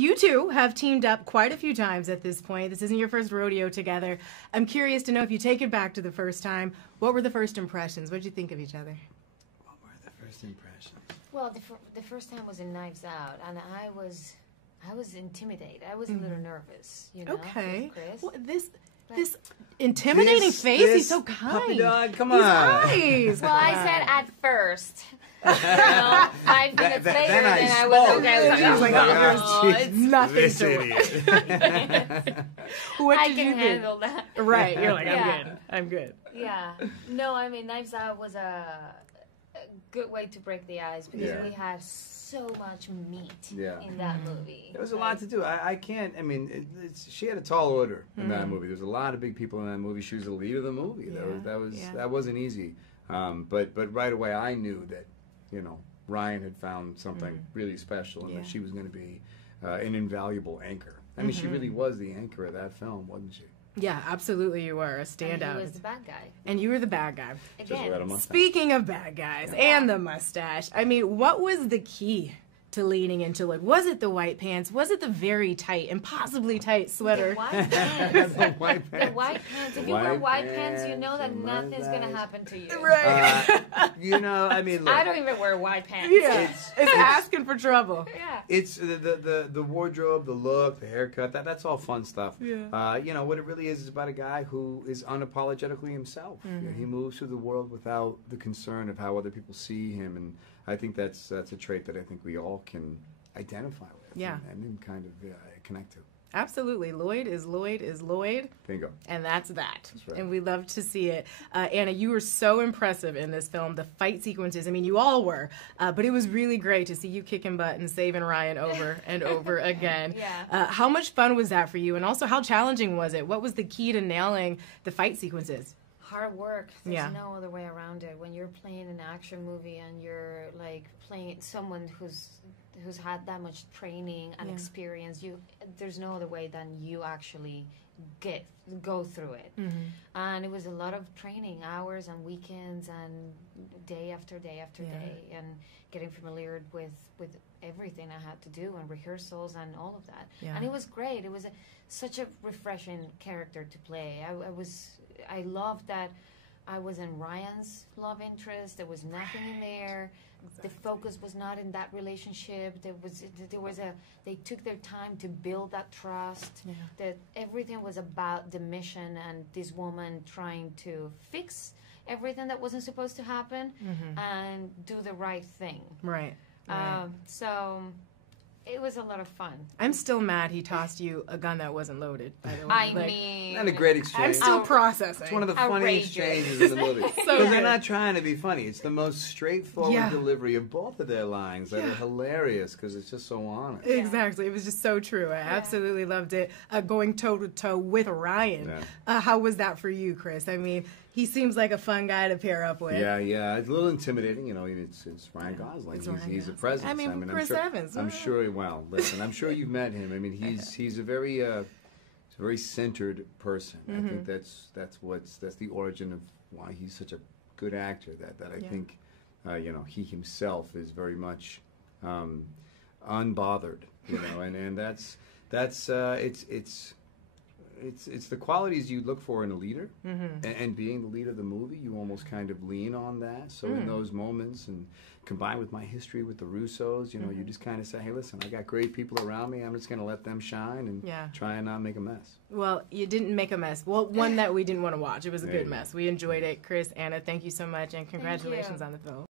You two have teamed up quite a few times at this point. This isn't your first rodeo together. I'm curious to know, if you take it back to the first time, what were the first impressions? What did you think of each other? What were the first impressions? Well, the first time was in Knives Out, and I was intimidated. I was a little nervous, you know. Okay. Chris. Well, this intimidating face. He's so kind. Puppy dog, come on. His eyes. Well, I said at first. You know, 5 minutes later, then I was okay. I was like, oh, it's nothing this to idiot. What I did can you handle that. Right. You're like, Yeah. I'm good. Yeah. No, I mean, Knives Out was a good way to break the ice because we had so much meat in that movie. There was a lot to do. I can't, I mean, she had a tall order in that movie. There was a lot of big people in that movie. She was the lead of the movie. That wasn't easy. But right away I knew that, you know, Ryan had found something really special and that she was going to be an invaluable anchor. I mean, she really was the anchor of that film, wasn't she? Yeah, absolutely you were a standout. And he was the bad guy. And you were the bad guy. Again. Speaking of bad guys and the mustache, I mean, what was the key to leaning into it? Was it the white pants? Was it the very tight, impossibly tight sweater? The white pants. The white pants. The white pants. If you wear white pants, you know that nothing's going to happen to you. Right. You know, I mean, look. I don't even wear white pants. Yeah. It's asking for trouble. Yeah. It's the wardrobe, the look, the haircut, that's all fun stuff. Yeah. You know, what it really is about a guy who is unapologetically himself. You know, he moves through the world without the concern of how other people see him, and I think that's a trait that I think we all can identify with and kind of connect to. Absolutely. Lloyd is Lloyd is Lloyd. Bingo. And that's that. That's right. And we love to see it. Anna, you were so impressive in this film. The fight sequences, I mean, you all were. But it was really great to see you kicking butt and saving Ryan over and over again. How much fun was that for you? And also, how challenging was it? What was the key to nailing the fight sequences? Hard work. There's no other way around it. When you're playing an action movie and you're like playing someone who's had that much training and experience, there's no other way than you actually go through it. And it was a lot of training, hours and weekends and day after day after day, and getting familiar with everything I had to do and rehearsals and all of that. And it was great. It was such a refreshing character to play. I loved that I was in Ryan's love interest. There was nothing in there. The focus was not in that relationship. They took their time to build that trust. That everything was about the mission and this woman trying to fix everything that wasn't supposed to happen and do the right thing. Right. So it was a lot of fun. I'm still mad he tossed you a gun that wasn't loaded, by the way. I mean... Not a great exchange. I'm still processing. It's one of the funny exchanges in the movie. Because they're not trying to be funny. It's the most straightforward delivery of both of their lines that are hilarious because it's just so honest. Exactly. It was just so true. I absolutely loved it. Going toe-to-toe with Ryan. How was that for you, Chris? I mean, he seems like a fun guy to pair up with. Yeah. It's a little intimidating. You know, it's Ryan Gosling. He's a presence. I mean Chris Evans. I'm sure. Well, listen, I'm sure you've met him. I mean, he's a very centered person. I think that's the origin of why he's such a good actor. That I think, you know, he himself is very much unbothered. You know, and that's it's the qualities you look for in a leader, and being the lead of the movie, you almost kind of lean on that. So in those moments, and combined with my history with the Russos, you know, you just kind of say, hey, listen, I got great people around me. I'm just going to let them shine and try and not make a mess. Well, you didn't make a mess. Well, one that we didn't want to watch. It was a good mess. We enjoyed it. Chris, Anna, thank you so much, and congratulations on the film.